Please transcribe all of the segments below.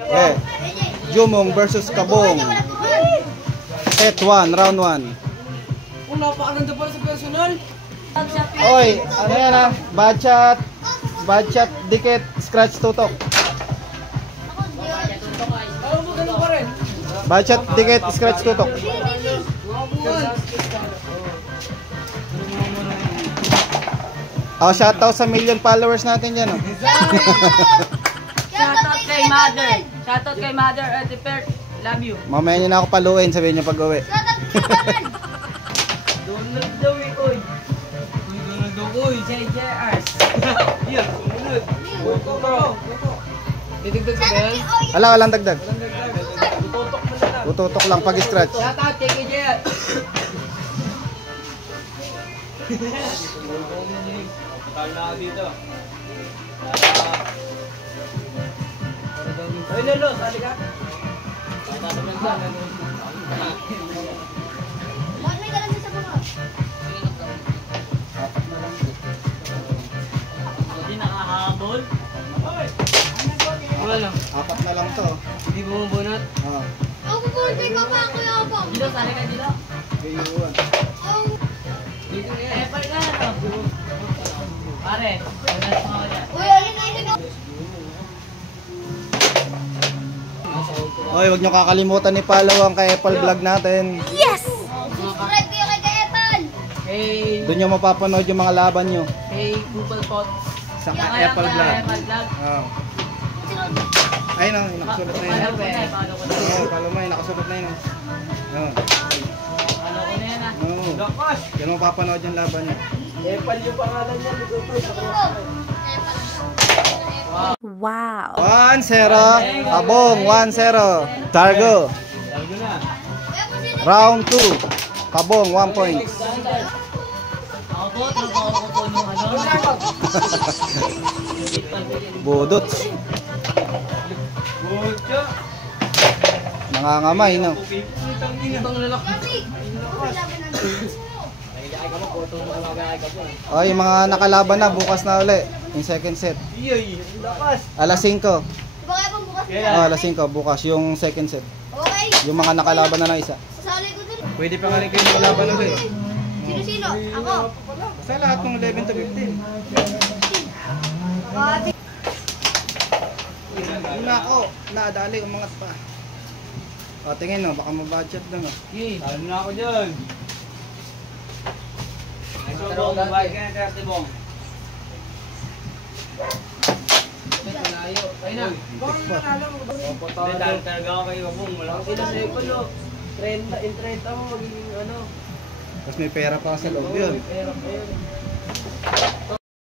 Okay. Jumong versus Kabong. Set 1, round 1. Oh, napakaganda pala sa personal. Oy, ano yan ah? Bad shot, dikit, scratch, tutok. Ano mo ganun pa rin? Bad shot, dikit, scratch, tutok. Oh, shoutout sa million followers natin dyan. Oh. Shoutout kay Mother. Shoutout kay Mother at the Perk. Love you. Mamaya nyo na ako paluin, sabihin nyo pag-uwi. Donald daw eh, oy. Donald daw, oy. JJRs. Yan, sumunod. Go. Didagdag ka ba yan? Wala, walang dagdag. Tutok mo na lang. Tututok lang pag-scratch. Shoutout kay KJR. Patalo na ako dito. Ay, Lolo, sali ka. Hindi nakahabol. Wala lang. Apat na lang to. Hindi mo mabunot. Oh. Dito, sali ka dito. Gayuan. Dito na yan. Eh, pag na, no? Pare, wala sa mga yan. Oy, wag nyo kakalimutan ni follow ang kay Apple Vlog natin. Hey, Doon nyo mapapanood yung mga laban nyo. hey, Google Pot. Sa Yan Apple lang Vlog. na, Apple Vlog. Oh. Ayun o, nakasulat na yun. Follow ko na. Oh, follow mo yun, nakasulat na yun. Oh. Follow ko na yan ah. Oh. Lakas. Yan mapapanood yung laban nyo. Epal yung pangalan niya. Wow. 1-0. Kabong, 1-0. Targo. Targo na. Round 2. Kabong, 1 point. Ako po, ako po nung ano. Budots. Butya. Nangangamay, no? Ibang lalaki. Oh, yung mga nakalaban na, bukas na uli. Yung second set. Iyay, lakas. Alas 5. Oh, Kailan? alas 5, bukas yung second set. Yung mga nakalaban na ng isa. Pwede pa nga rin kayo nakalaban ulit. Sino? Ako. Sa lahat ng 11 to 15. Una ako, nadali, umangat pa. O, tingin no, baka mabudget lang o. Talo na ako dyan. Ay, so, Bong, babae ka na, Terte Bong. Ayun na. Hindi, dahil talaga ako kayo, Bong. Wala ko sila sa ipon, 30 mo, magiging ano. Tapos may pera pa sa loob yun. Pera pa yun.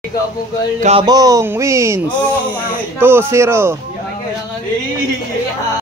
Ikaw, Bong, galing. Kabong wins! 2-0. Hey!